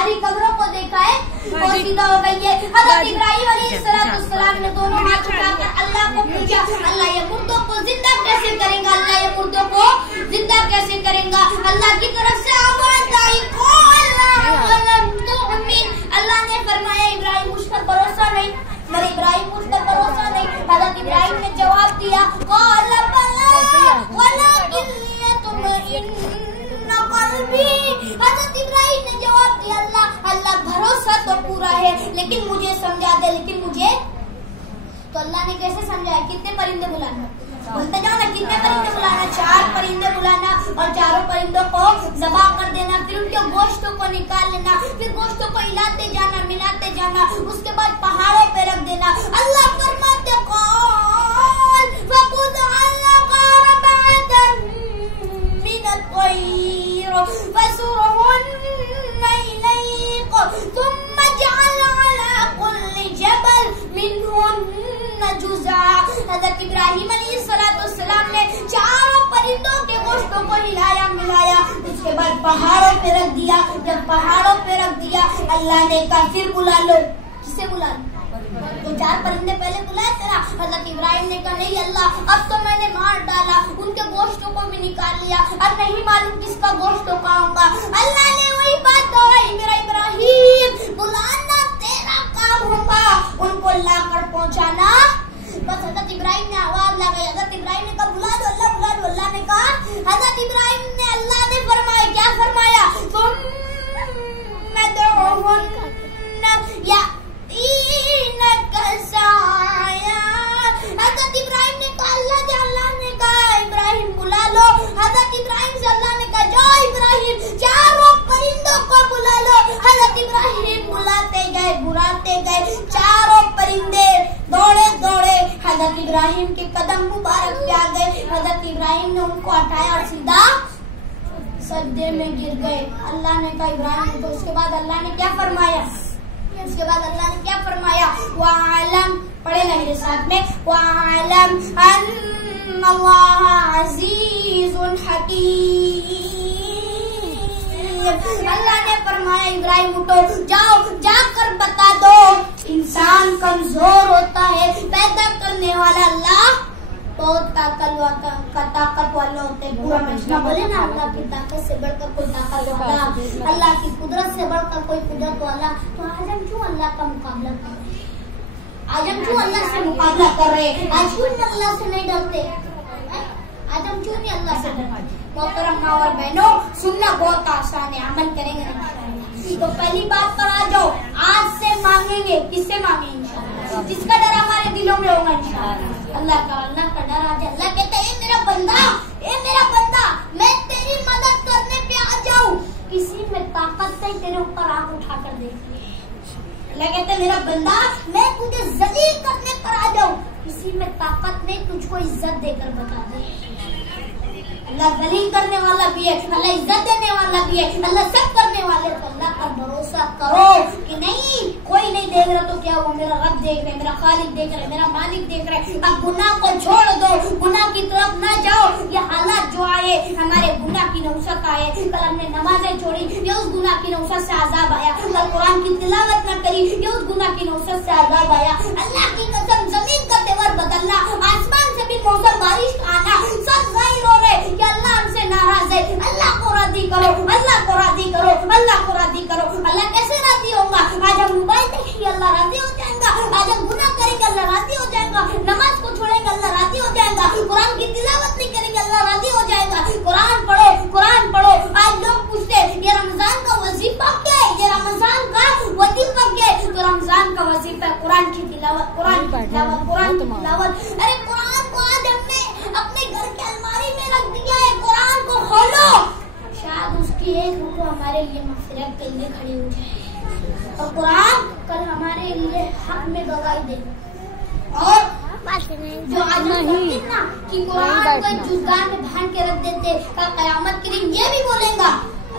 सारी कब्रों को देखा है वो सीधा हो गई है। हज़रत इब्राहिम अलैहिस्सलाम ने दोनों हाथ उठाकर अल्लाह को पूछा, अल्लाह ये मुर्दों को जिंदा कैसे करेगा, अल्लाह ये मुर्दों को जिंदा कैसे करेगा। अल्लाह की तरफ से आवाज आई, अल्लाह ने फरमाया इब्राहिम मुझ पर भरोसा नहीं, मेरे इब्राहिम मुझ पर भरोसा नहीं। हज़रत इब्राहिम ने जवाब दिया, हज़रत इब्राहिम ने जवाब दिया, अल्लाह भरोसा तो पूरा है लेकिन मुझे समझा दे, लेकिन मुझे। तो अल्लाह ने कैसे समझाया, कितने परिंदे बुलाना, बोलते जाओ ना, कितने परिंदे बुलाना, 4 परिंदे बुलाना और चारों परिंदों को ज़बा कर देना, फिर उनके गोश्तों को निकाल लेना, फिर गोश्तों को हिलाते जाना, मिलाते जाना, उसके बाद पहाड़ों पे रख देना। अल्लाह फरमाते हज़रत इब्राहिम अलैहिस्सलाम ने चारों परिंदों के गोश्तों को हिलाया मिलाया, उसके बाद पहाड़ों पे रख दिया। जब पहाड़ों पे रख दिया अल्लाह ने कहा फिर बुला लो, किसे बुला लो, तो 4 परिंदे पहले बुलाए थे ना। हज़रत इब्राहिम ने कहा नहीं अल्लाह, अब तो मैंने मार डाला, उनके गोश्तों को भी निकाल लिया, अब नहीं मालूम किसका गोश्त कहाँ होगा। अल्लाह ने वही बात दोहराई, मेरा इब्राहिम बुलाना तेरा काम होगा, उनको लाकर पहुँचाना। बस हज़रत इब्राहिम ने आवाज लगाई, हज़रत इब्राहिम ने कहा बुला दो अल्लाह, बुला दो। अल्लाह ने कहा, हज़रत इब्राहिम ने, अल्लाह ने फरमाया, क्या फरमाया, हज़रत इब्राहिम ने कहा अल्लाह ने कहा इब्राहिम बुला लो। हज़रत इब्राहिम से अल्लाह ने कहा जाओ इब्राहिम, चारों परिंदों को बुला लो। हज़रत इब्राहिम बुलाते गए, चारों परिंदे दौड़े दौड़े हज़रत इब्राहिम के कदम मुबारक पे आ गए। हज़रत इब्राहिम ने उनको हटाया और सीधा सजदे में गिर गए। अल्लाह ने कहा इब्राहिम, तो उसके बाद अल्लाह ने क्या फरमाया, वालम, पढ़े ना मेरे साथ में, वालम अन्नल्लाह अज़ीज़ुन हकीम। अल्लाह ने फरमाया इब्राहिम उठो, जाओ जाकर बता दो इंसान कमजोर होता है, पैदा करने वाला अल्लाह बहुत ताकत वाला होते हैं। पूरा मजमा बोले ना, अल्लाह की ताकत से बढ़कर कोई ताकत वाला, अल्लाह की कुदरत से बढ़कर कोई कुदरत वाला। तो आज हम क्यों अल्लाह का मुकाबला कर रहे हैं, आज हम क्यों अल्लाह से मुकाबला कर रहे हैं, आज क्यों अल्लाह से नहीं डरते, आज हम क्यों नहीं अल्लाह से डरते। मोहतरम माँ और बहनों, सुनना बहुत आसान है, अमल करेंगे इंशाअल्लाह। तो पहली बात पर आ जाओ, आज से मांगेंगे, किससे मांगेंगे इंशाअल्लाह, जिसका डर हमारे दिलों में होगा इंशाअल्लाह, अल्लाह का डर आ जाए। अल्लाह कहता है ए मेरा बंदा, मैं तेरी मदद करने पे आ जाऊं, किसी में ताकत नहीं तेरे ऊपर आंख उठा कर देख। अल्लाह कहता है मेरा बंदा, मैं तुझे जलील करने पर आ जाऊं, किसी में ताकत नहीं, तुझको इज्जत देकर बता दे। अल्लाह जलील करने वाला भी है, अल्लाह इज्जत देने वाला भी है, अल्लाह सब करने वाले। तो अल्लाह का भरोसा करो कि नहीं, कोई नहीं देख रहा तो क्या हुआ, मेरा रब देख रहे, मेरा खालिक देख रहे, मेरा मालिक देख रहे। अब गुनाह को छोड़ दो, गुनाह की तरफ ना जाओ। ये हालात जो आए हमारे गुनाह की नौसत आए, कल हमने नमाजें छोड़ी, ये उस गुनाह की नौसत से आजाब आया, कल कुरान की तिलावत न करी, ये उस गुनाह की नौसत से आजाब आया। अल्लाह की कसम, जमीन का तेवर बदलना, आसमान से भी मौसम बारिश का आना, सब जाहिर हो रहे कि अल्लाह हमसे नाराज है। अल्लाह को राजी करो, अल्लाह को राजी करो, अल्लाह को राजी करो। अल्लाह कैसे राजी होगा, आज हम मोबाइल देखेंगे अल्लाह राजी हो जाएगा, आज हम गुनाह करेंगे अल्लाह राजी हो जाएगा, नमाज को छोड़ेंगे अल्लाह राजी हो जाएगा, कुरान की तिलावत नहीं करेंगे अल्लाह राजी हो जाएगा। कुरान पढ़ो। आज लोग पूछते हैं ये रमजान का वजीफा क्या है, ये रमजान का वजीफा क्या है, तो रमजान का वजीफा कुरान की तिलावत, कुरान की तिलावत। अरे कुरान को आज हमने अपने घर के अलमारी में रख दिया है, कुरान को खोलो, शायद उसकी एक रुको हमारे लिए मगफिरत के लिए खड़ी हो जाए, और कुरान कल हमारे लिए हक में गवाही दे। और जो आज ना कि कुरान को जुगान में बांध के रख देते, का कयामत के दिन ये भी बोलेगा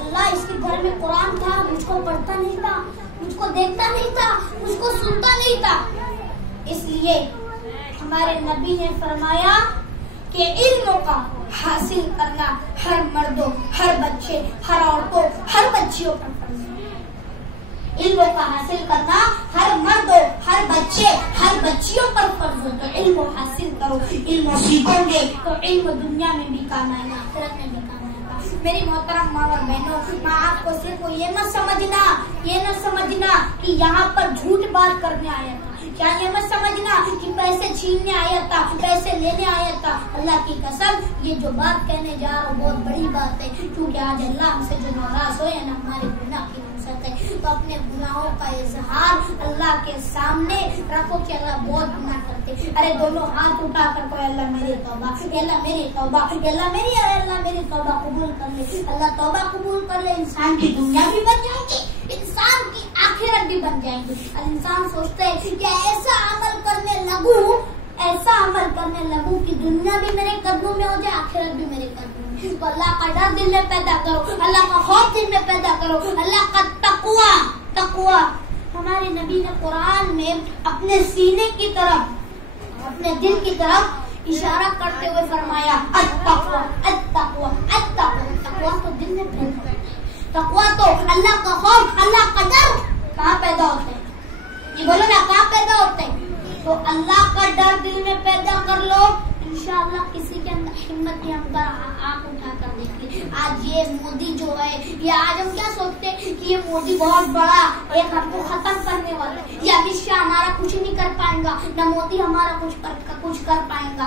अल्लाह इसके घर में कुरान था, मुझको पढ़ता नहीं था, मुझको देखता नहीं था, मुझको सुनता नहीं था। इसलिए हमारे नबी ने फरमाया कि इल्म का हासिल करना हर मर्दों, हर बच्चे, हर औरतों, हर बच्चियों पर फर्ज है। इल्म का हासिल करना हर मर्द हर बच्चे हर बच्चियों पर फर्ज है। तो इल्म हासिल करो, इल्म सीखोगे तो इल्म दुनिया में भी काम आएगा, आखिरत में भी काम आएगा। मेरी मोहतरम माँ और बहनों, मैं आपको सिर्फ ये न समझना कि यहाँ पर झूठ बात करने आया था, क्या ये मत समझना कि पैसे छीनने आया था, पैसे लेने आया था। अल्लाह की कसम, ये जो बात कहने जा रहा हूँ बहुत बड़ी बात है, क्योंकि आज अल्लाह हमसे जो नाराज हो या ना हमारे गुनाह की नुसरत है, तो अपने गुनाहों का इजहार अल्लाह के सामने रखो कि अल्लाह बहुत गुनाह करते। अरे दोनों हाथ उठा कर कोई अल्लाह मेरी तौबा, अल्लाह मेरी तौबा, अल्लाह मेरी तौबा कबूल कर ले। अल्लाह तौबा कबूल कर ले, इंसान की दुनिया भी बन जाएगी, इंसान की आखिरत भी बन जाएगी। इंसान सोचते है कि ऐसा अमल करने लगूं कि दुनिया भी मेरे कदमों में हो जाए, आखिरत भी मेरे कदमों में। तो अल्लाह का डर दिल में पैदा करो, अल्लाह का खौफ दिल में पैदा करो, अल्लाह का तकवा। हमारे नबी ने कुरान में अपने सीने की तरफ, अपने दिल की तरफ इशारा करते हुए फरमाया, अत्तक़वा। तकवा तो दिल में पैदा होता है, तकवा तो अल्लाह का खौफ, अल्लाह का डर कहाँ पैदा होते हैं? ये बोलो ना, कहाँ पैदा होते हैं? तो अल्लाह का डर दिल में पैदा कर लो, इंशाअल्लाह किसी के अंदर हिम्मत के अंदर आंख उठा कर देखिए। आज ये मोदी जो है, ये आज हम क्या सोचते हैं कि ये मोदी बहुत बड़ा एक हमको खत्म करने वाला है, या अमित शाह हमारा कुछ नहीं कर पाएगा, न मोदी हमारा कुछ कर पाएगा।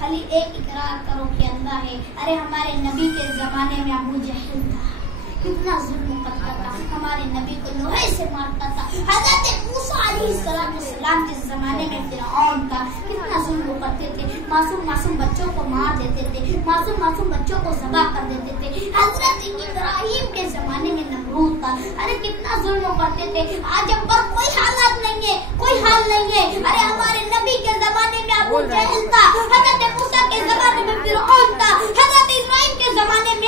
खाली एक इकरार करो कि अल्लाह है। अरे हमारे नबी के जमाने में अबू जहल था, कितना जुल्म करता था, हमारे नबी को लोहे से मारता था। हज़रत मूसा अलैहिस्सलाम के जमाने में फिरऔन था, कितना जुल्म करते थे, मासूम बच्चों को मार देते थे, मासूम बच्चों को ज़बह कर देते थे। हज़रत इब्राहिम के जमाने में नमरूद था, अरे कितना जुल्म करते थे। आज हम पर कोई हालात नहीं है, कोई हाल नहीं है। अरे हमारे नबी के जमाने में अबू जहल था, हज़रत मूसा के जमाने में फिरऔन था, हज़रत इब्राहिम के जमाने में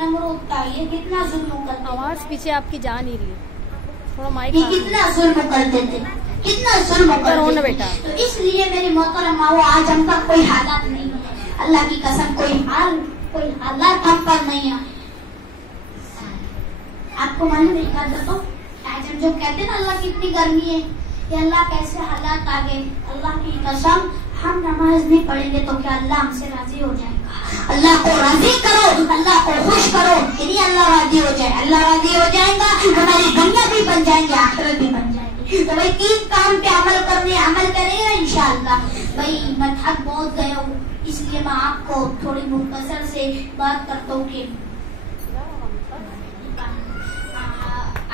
नमरूद था। ये कितना जुल्म करते थे। आवाज पीछे आपकी जा नहीं रही है, थोड़ा माइक। ये कितना जुल्म करते थे, कितना जुल्म करते थे बेटा। तो इसलिए मेरी मोहतरम माओ, आज हम पर कोई हालात नहीं है, अल्लाह की कसम कोई हालात हम पर नहीं है। आपको मालूम है क्या देखो, आज हम जो कहते ना अल्लाह की इतनी गर्मी है, ये अल्लाह कैसे हालात आ गए। अल्लाह की कसम, हम नमाज नहीं पढ़ेंगे तो क्या अल्लाह हमसे राजी हो जाएगा? अल्लाह को राजी करो, अल्लाह को खुश करो, यदि अल्लाह राजी हो जाए, अल्लाह राजी हो जाएगा, हमारी दुनिया भी बन जाएंगे, आखिरत भी बन जाएगी। तो भाई 3 काम पे अमल करेगा इंशाअल्लाह। भाई मैं थक बहुत गया हूँ, इसलिए मैं आपको थोड़ी मुख्तसर से बात करता हूँ कि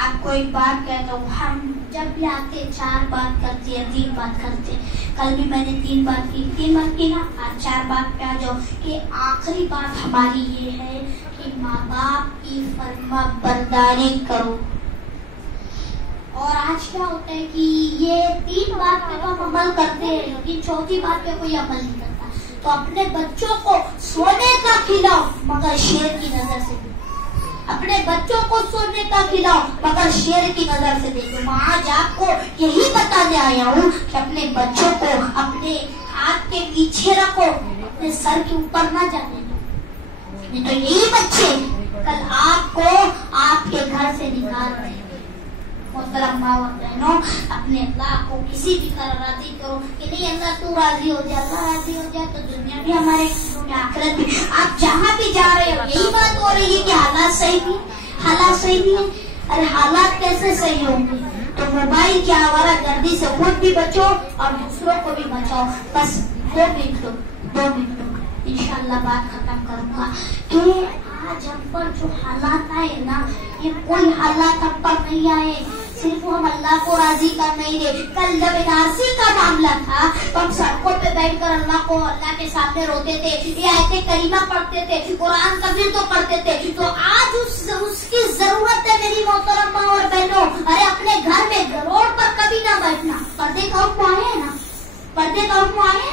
आपको एक बात कहता हूँ, हम जब भी आते 4 बात करते हैं, 3 बात करते हैं। कल भी मैंने 3 बात की ना, आज 4 बात पे आ जाओ कि आखिरी बात हमारी ये है कि माँ बाप की फरमाबरदारी करो। और आज क्या होता है कि ये 3 बात पे तो हम अमल करते हैं, लेकिन 4थी बात पे कोई अमल नहीं करता। तो अपने बच्चों को सोने का खिलाओ, मगर शेर की नजर से। अपने बच्चों को सोने का खिलाओ, मगर शेर की नजर से देखो। मैं आज आपको यही बताने आया हूँ कि अपने बच्चों को अपने हाथ के पीछे रखो, अपने सर के ऊपर ना जाने दो, नहीं तो यही बच्चे कल आपको आपके घर से निकाल देंगे। मोहतरम माँ और बहनों, अपने अल्लाह को किसी भी तरह राजी करो कि नहीं अल्लाह तू राजी हो जाए, अल्लाह राजी हो जाए तो दुनिया भी हमारे, आखिरत भी। आप जहाँ भी जा रहे हो यही बात हो रही है कि हालात सही नहीं है। अरे हालात कैसे सही होंगे? तो मोबाइल की आवारागर्दी से खुद भी बचो और दूसरों को भी बचाओ। बस 2 मिनट इंशाअल्लाह बात खत्म करूंगा कि आज हम पर जो हालात आए ना, ये कोई हालात हम पर नहीं आए, सिर्फ हम अल्लाह को राजी कर नहीं रहे। कल जब एनआरसी का मामला था तो हम सड़कों पे बैठकर अल्लाह के सामने रोते थे, ये आयते करीमा पढ़ते थे, कुरान तफसीर तो पढ़ते थे। तो आज उसकी जरूरत है मेरी मोहतरम माँ और बहनों। अरे अपने घर में रोड पर कभी ना बैठना, पर्दे का हुक्म आए है ना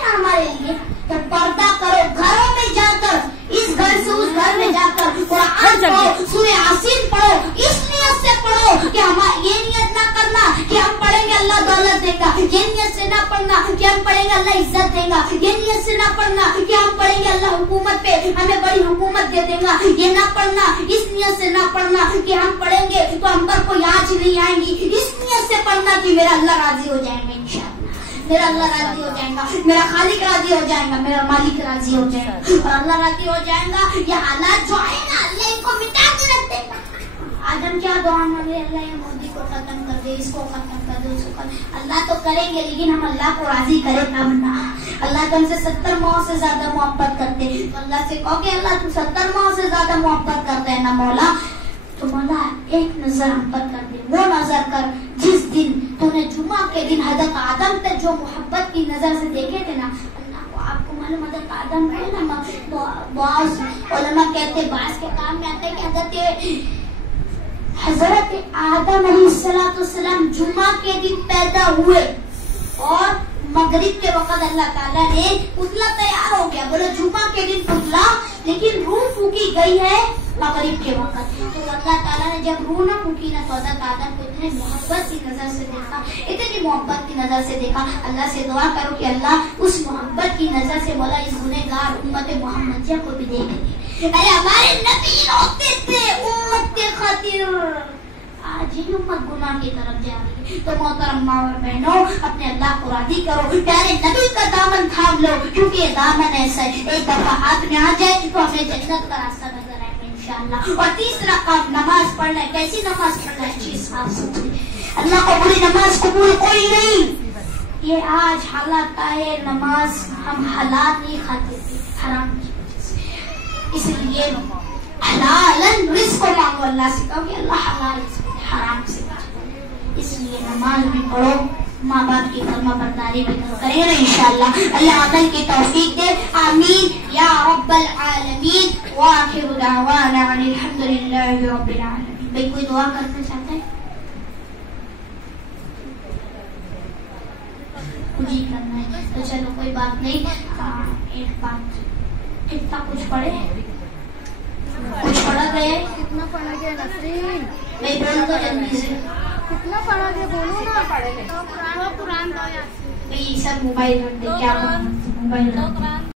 हमारे लिए, तो पर्दा करो। घरों में जाकर, इस घर से उस घर में जाकर कुरान पढ़ो, सूरह यासीन पढ़ो। इस नियत से पढ़ो कि हम ये नियत ना करना कि हम पढ़ेंगे अल्लाह दौलत देगा, ये नियत से ना पढ़ना कि हम पढ़ेंगे अल्लाह इज्जत देगा, ये नियत से ना पढ़ना कि हम पढ़ेंगे अल्लाह हुकूमत पे हमें बड़ी हुकूमत दे देगा, ये ना पढ़ना, इस नियत से ना पढ़ना कि हम पढ़ेंगे तो हम पर कोई आज नहीं आएंगी। इस नियत से पढ़ना कि मेरा अल्लाह राजी हो जाएगा इंशाअल्लाह, मेरा अल्लाह राजी हो जाएगा, मेरा खालिक राजी हो जाएगा, मेरा मालिक राजी हो जाएगा। और अल्लाह राजी हो जाएगा, ये हालात जो है ना अल्लाह इनको मिटा के रख देगा। आज हम क्या दुआ मांगे, अल्लाह ये मोदी को खत्म कर दे, इसको खत्म कर दे, उसको कर। अल्लाह तो करेंगे लेकिन हम अल्लाह को राजी करें तब ना। अल्लाह तो हमसे 70 माह से ज्यादा मोहब्बत करते हैं, तो अल्लाह से कहो कि अल्लाह तू 70 माह से ज्यादा मोहब्बत करते है ना मौला, तो मौला एक नजर हम पर कर दे। वो नजर कर जिस दिन तूने जुमा के दिन हजरत आदम तक जो मोहब्बत की नजर से देखे थे ना, अल्लाह को आपको मालूम हजरत आदम है ना, बास उलमा कहते बास के काम में आते कि हजरत आदम अलैहिस्सलाम जुमा के दिन पैदा हुए और मगरिब के वक्त अल्लाह ताला ने पुतला तैयार हो गया। बोले जुमा के दिन पुतला, लेकिन रूह फूकी गई है मगरिब के वक्त। तो अल्लाह ताला ने जब रूह न फूकी ना, तो हजरत आदम को इतने मोहब्बत की नजर से देखा, इतनी मोहब्बत की नजर से देखा। अल्लाह से दुआ करो कि अल्लाह उस मोहब्बत की नजर से मौला इस गुनहगार उम्मत मोहम्मदिया को भी देख ले। अरे हमारे नबी रोते थे उम्मत के खातिर, आज ही उम्मत गुनाह की तरफ जा रही है। तो मोहतरम माँ और बहनों, अपने अल्लाह को राजी करो, प्यारे नबी का दामन थाम लो, क्योंकि ये दामन ऐसा है एक दफा हाथ में आ जाए तो हमें जन्नत का रास्ता नजर आएगा इंशाअल्लाह। और तीसरा काम नमाज पढ़ना है। कैसी नमाज पढ़ना है? अच्छी साफ सुथरी। अल्लाह को बुरी नमाज कबूल कोई नहीं। ये आज हालात आए, नमाज हम हलाल नहीं खाते थे हराम की वजह से, इसलिए हलालन रिज़्क़ मांगो अल्लाह से, कहो कि अल्लाह हलाल हराम से बचाओ। इसलिए नमाज भी पढ़ो, माँ बाप की फर्मा बरदारी भी करें ना इंशाअल्लाह। अल्लाह अमल की तौफीक दे, आमीन या रब्बल आलमीन। व आखिरु दावाना अल्हम्दुलिल्लाहि रब्बिल आलमीन। भाई कोई दुआ करना चाहता है? कुछ ही करना है तो चलो कोई बात नहीं। एक बात, कितना कुछ पढ़े, कुछ पढ़ा गए, कितना पढ़ा गया नसरीन? मैं बोल दो जल्दी से, कितना पढ़ा गया बोलो ना। भाई सब मोबाइल रख दे, क्या मोबाइल रख दे।